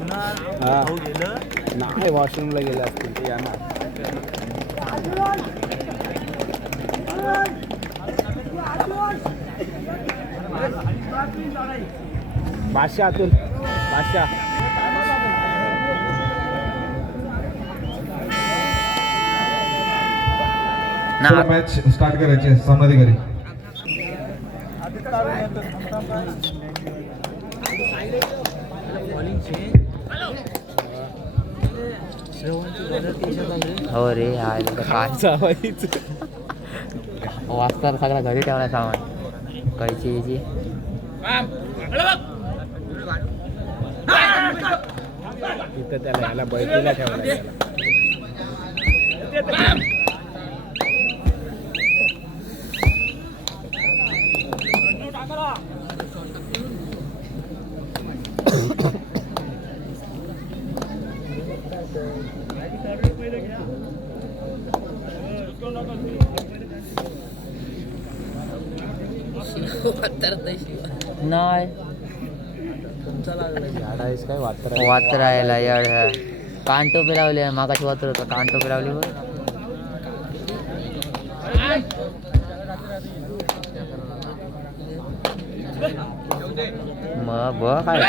हा नाही वॉशरूमला गेले असतील ते यांना बादशाह अतुल बादशाह मॅच स्टार्ट करायचे सामनाधिकारी हो रे काय वाजता सगळा घरी ठेवला सामान कैची याची इथं त्याला याला बैठीला ठेवला नाही झाडायस काय वातरायला याड कानटोपी लावली मागाशी वातर होतं कानटोपी लावली बघ मग बघ काय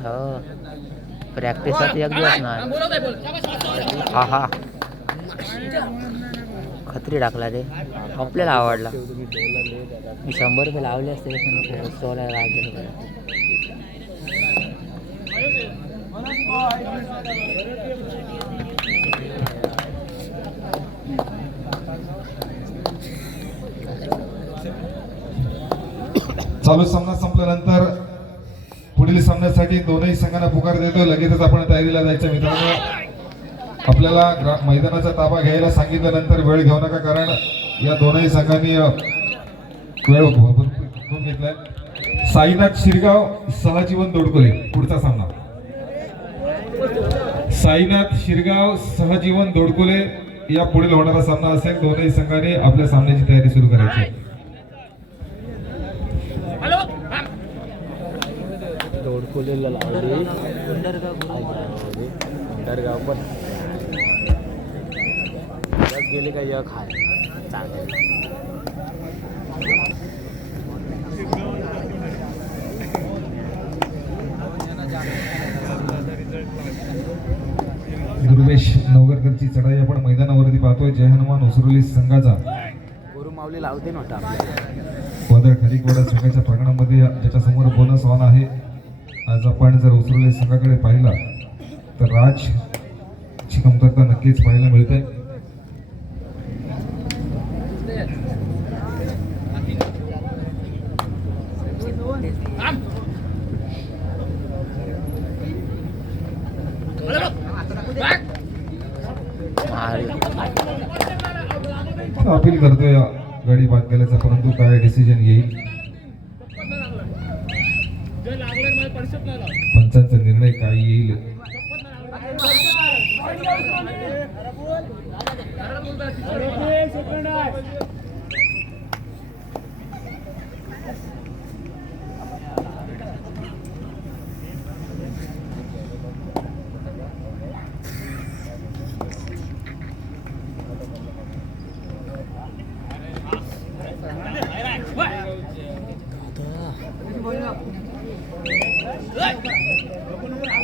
हो प्रॅक्टिसात एक दिवस नाही हा हा खत्री टाकला रे आपल्याला आवडला मी 100 रुपये लावले असते सोला चालू सामना संपल्यानंतर पुढील सामन्यासाठी दोनही संघांना पुकार देतो लगेचच आपण तयारीला जायचं मित्रांनो आपल्याला मैदानाचा ताबा घ्यायला सांगितल्यानंतर वेळ घेऊ नका कारण या दोनही संघांनी वेळ खूप घेतलाय साईनाथ शिरगाव सहजीवन दोडकोले पुढचा सामना साईनाथ शिरगाव सहजीवन दोडकोले या पुढील होणारा सामना असेल दोनही संघांनी आपल्या सामन्याची तयारी सुरू करायची दोडकोलीला लावली उंडरगाव पण गेले का एक हाय चांगले दुर्वेश नवगरकरची चढाई आपण मैदानावरती पाहतोय जय हनुमान उसरुली संघाचा गोरू माऊली लावते नव्हता वदळ खरीकवाडा संघाच्या प्रांगणामध्ये ज्याच्या समोर बोनस ऑन आहे आज आपण जर उसरुली संघाकडे पाहिला तर राज ची कमतरता नक्कीच पाहायला मिळते अपील करतोय गाडी बाद केल्याचा परंतु काय डिसिजन येईल पंचांचा निर्णय काय येईल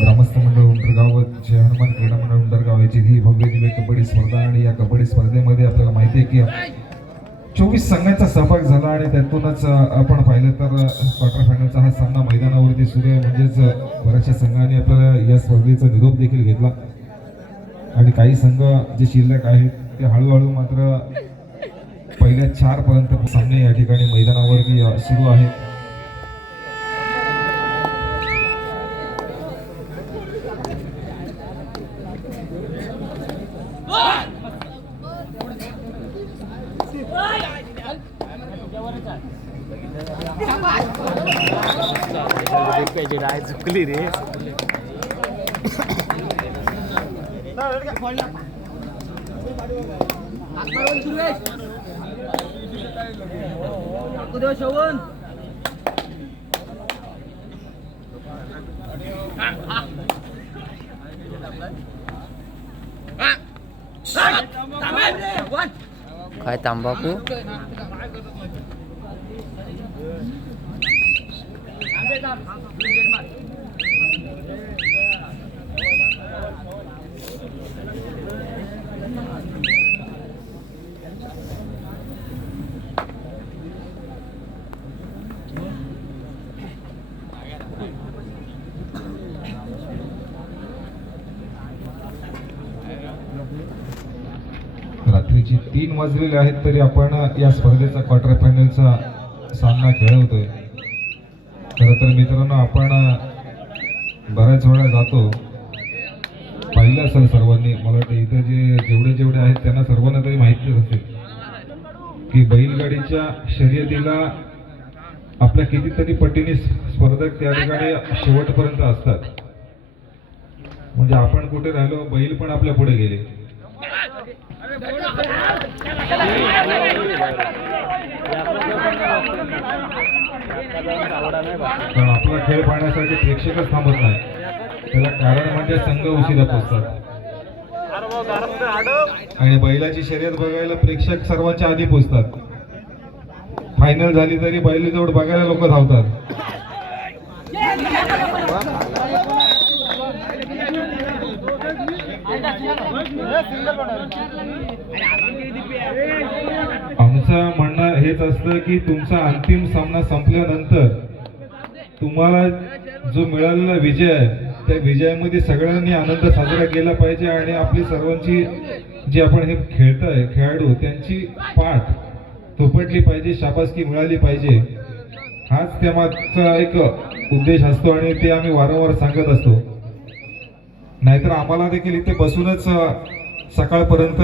ग्रामस्थ मंडळ उंडरगाव जय हनुमान क्रीडा मंडळ उंडरगाव याची ही भव्य दिव्य कबड्डी स्पर्धा आणि या कबड्डी स्पर्धेमध्ये आपल्याला माहिती आहे की 24 संघांचा सहभाग झाला आणि त्यातूनच आपण पाहिलं तर क्वार्टर फायनलचा हा सामना मैदानावरती सुरू आहे म्हणजेच बऱ्याचशा संघांनी आपल्याला या स्पर्धेचा निरोप देखील घेतला आणि काही संघ जे शिल्लक आहेत ते हळूहळू मात्र पहिल्या 4 पर्यंत सामने या ठिकाणी मैदानावरती सुरू आहेत राय चुकली रे शोभन काय तंबाखू रात्रीची 3 वाजलेले आहेत तरी आपण या स्पर्धेचा क्वार्टर फायनलचा सामना खेळवतोय. खरं तर मित्रांनो, आपण बऱ्याच वेळा जातो, पाहिलं असेल सर्वांनी, मला वाटतं इथं जेवढे आहेत त्यांना सर्वांना तरी माहितीच असेल की बैलगाडीच्या शर्यतीला आपल्या कितीतरी पटीने स्पर्धक त्या ठिकाणी शेवटपर्यंत असतात. म्हणजे आपण कुठे राहिलो, बैल पण आपल्या पुढे गेले. कारण आपला खेळ पाहण्यासाठी प्रेक्षकच थांबत नाही. त्याला कारण म्हणजे संघ उशिरा पोहोचतात आणि बैलाची शर्यत बघायला प्रेक्षक सर्वांच्या आधी पोहोचतात. फायनल झाली तरी बैलाजवळ बघायला लोक धावतात. आमचं म्हणणं हेच असतं की तुमचा अंतिम सामना संपल्यानंतर तुम्हाला जो मिळालेला विजय आहे त्या विजयामध्ये सगळ्यांनी आनंद साजरा केला पाहिजे आणि आपली सर्वांची जी आपण हे खेळताय खेळाडू त्यांची पाठ थोपटली पाहिजे, शाबासकी मिळाली पाहिजे. हाच त्यामागचा एक उद्देश असतो आणि ते आम्ही वारंवार सांगत असतो. नाहीतर आम्हाला देखील इथे बसूनच सकाळपर्यंत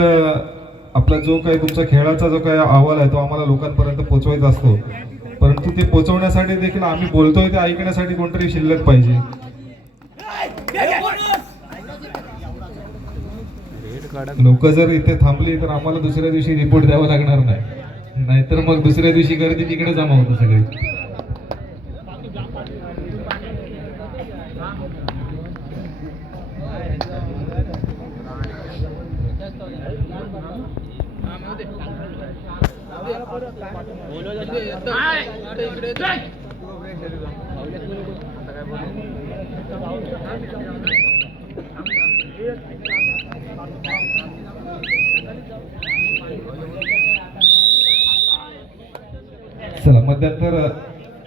आपला जो काही तुमचा खेळाचा जो काही अहवाल आहे तो आम्हाला लोकांपर्यंत पोहोचवायचा असतो. परंतु ते पोहोचवण्यासाठी देखील आम्ही बोलतोय ते ऐकण्यासाठी कोणतरी शिल्लक पाहिजे. लोक जर इथे थांबली तर आम्हाला दुसऱ्या दिवशी रिपोर्ट द्यावा लागणार नाही. नाहीतर मग दुसऱ्या दिवशी गर्दी तिकडे जमा होतं सगळी. चला, मध्यंतर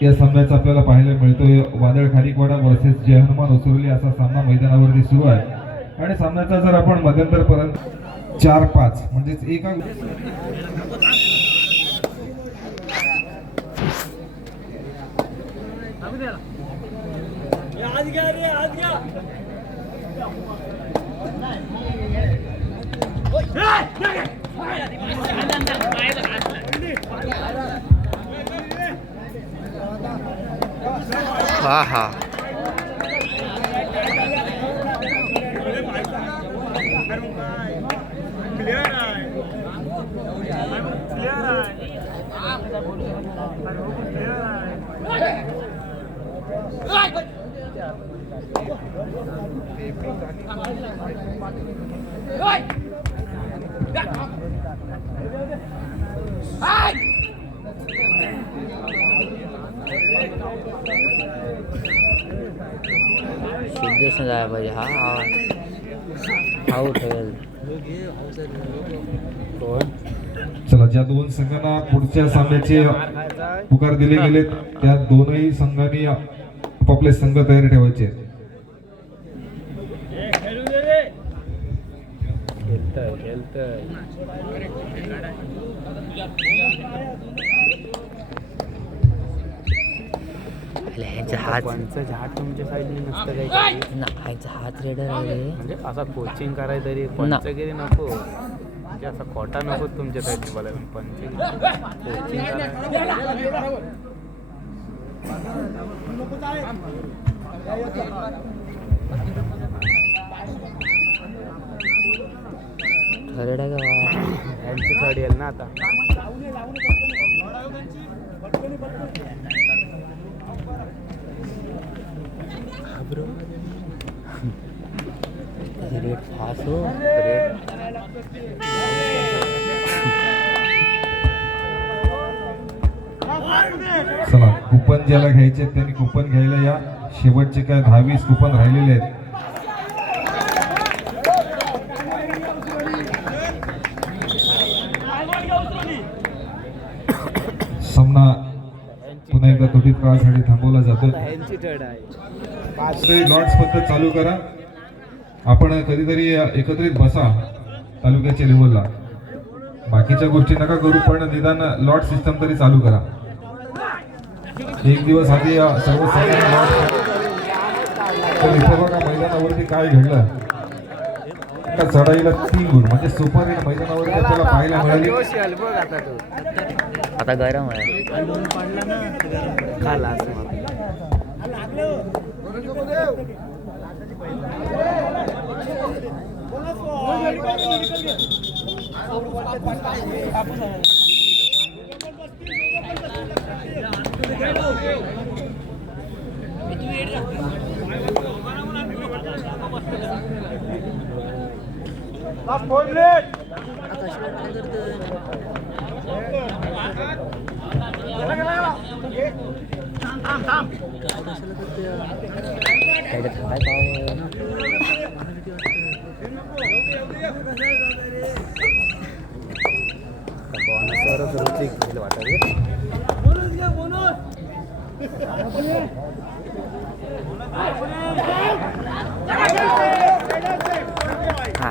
या सामन्याचा आपल्याला पाहायला मिळतोय वादळ खारीकवाडा वर्सेस जय हनुमान उसुर्ली असा सामना मैदानावरती सुरू आहे. आणि सामन्याचा जर आपण मध्यंतर पर्यंत 4-5 म्हणजेच एका हा हा सिद्धेश जायला पाहिजे. हा आउट होईल. चला, ज्या 2 संघांना पुढच्या सामन्याचे पुकार दिले गेले त्या दोनही संघांनी आपापले संघ तयार ठेवायचे. ह्यांचा हात झाड तुमच्या साईडने नसतं काही ना, ह्यांचा हात रेडर आहे. म्हणजे असा कोचिंग कराय तरी पंचगिरी नको, म्हणजे असा खोटा नको तुमच्या साईडने बोला. पंचगिरी कोचिंग थर्ड आहे का यांची थर्ड येईल ना आता. असो चला कुपन ज्याला घ्यायचे त्यांनी कुपन घ्यायला या. शेवटचे काय 10-20 कुपन राहिलेले आहेत. सामना पुन्हा एकदा तुटीत काळासाठी थांबवला जातो. ह्यांची टड आहे. लॉट्स पद्धत चालू करा. आपण कधीतरी एकत्रित बसा तालुक्याच्या लेवलला. बाकीच्या गोष्टी नका करू पण निदान लॉट सिस्टम तरी चालू करा. एक दिवस आधी सर्वसाधारण लॉट. तर इथे बघा मैदानावरती काय घडलं. एका चढाईला 3 गुण म्हणजे सुपर हिट मैदानावरती आपल्याला पाहायला मिळाली. आता गरम आहे. खाला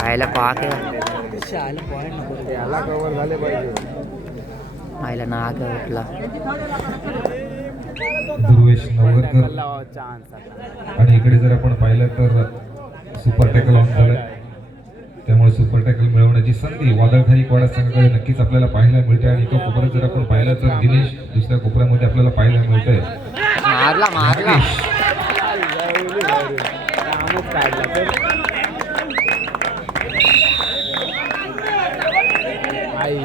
आयला पाक याला कव्हर झाले पाहिजे. आयला नाक उठला. दुर्वेश नवरकर चान्स आणि इकडे जर आपण पाहिलं तर सुपर टॅकल ऑन झालं. त्यामुळे सुपर टॅकल मिळवण्याची संधी वादळखारी वाडा संघाकडे नक्कीच आपल्याला पाहायला मिळते. आणि एका कोपऱ्यात जर आपण पाहिलं तर दिनेश दुसऱ्या कोपऱ्यामध्ये आपल्याला पाहायला मिळतंय. मारला मारला काढला तर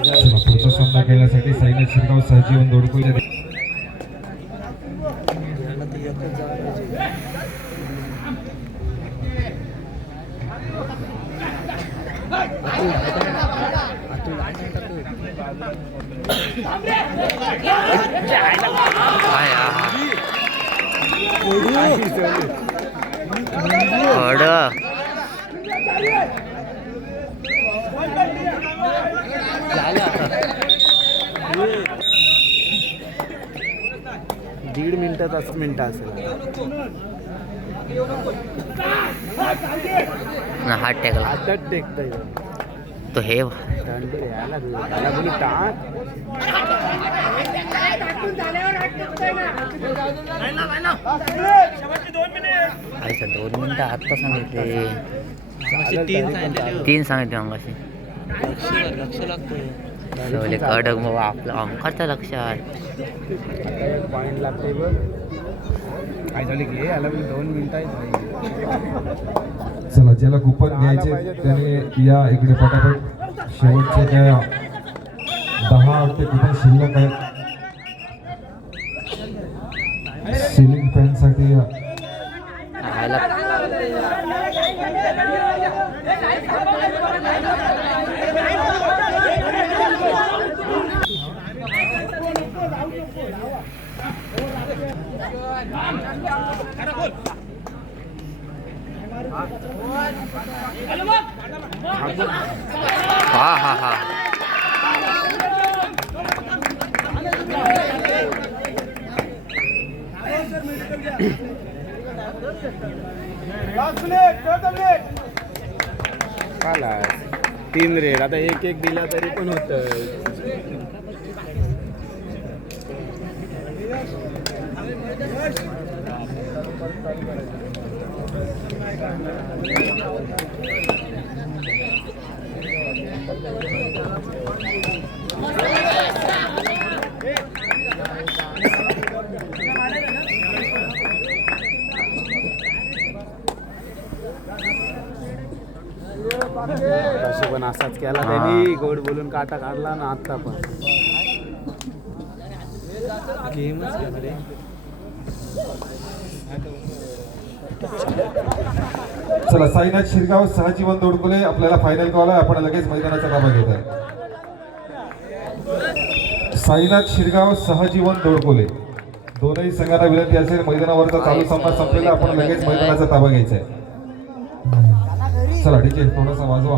चला, पुढचा सामना खेळण्यासाठी साईनाथ शिरगाव सहजीवन दोडकोच्या दीड मिनिटात मिनिट असेल. हात टेकला. हातात टेकतोय तो हे याला बोलू टाक. आयचं 2 मिनिटं आत्ता सांगितले. 3 सांगितले अंगाशी. सवले कडक मग आपलं अंकाचं लक्षात. पॉईंट लागते बघ. काय झाली की याला 2 मिनिटं आहेत. चला ज्याला कुपन घ्यायचे त्याने या इकडे पटापट. शेवटचे काय 10 कुपन शिल्लक आहेत. सिलिंग फॅन साठी हा हा हा काला 3 रेड. आता एक दिला तरी पण होतं. तशी पण असाच केला त्यांनी. गोड बोलून काटा काढला ना. आता पण गेमच केला रे. चला साईनाथ शिरगाव सहजीवन दोडकोले आपल्याला फायनल कॉल आहे. आपण लगेच मैदानाचा ताबा घेत आहे. साईनाथ शिरगाव सहजीवन दोडकोले दोनही संघांना विनंती असेल मैदानावरचा चालू सामना संपलेला. आपण लगेच मैदानाचा ताबा घ्यायचा आहे. चला डीजे थोडासा वाजवा.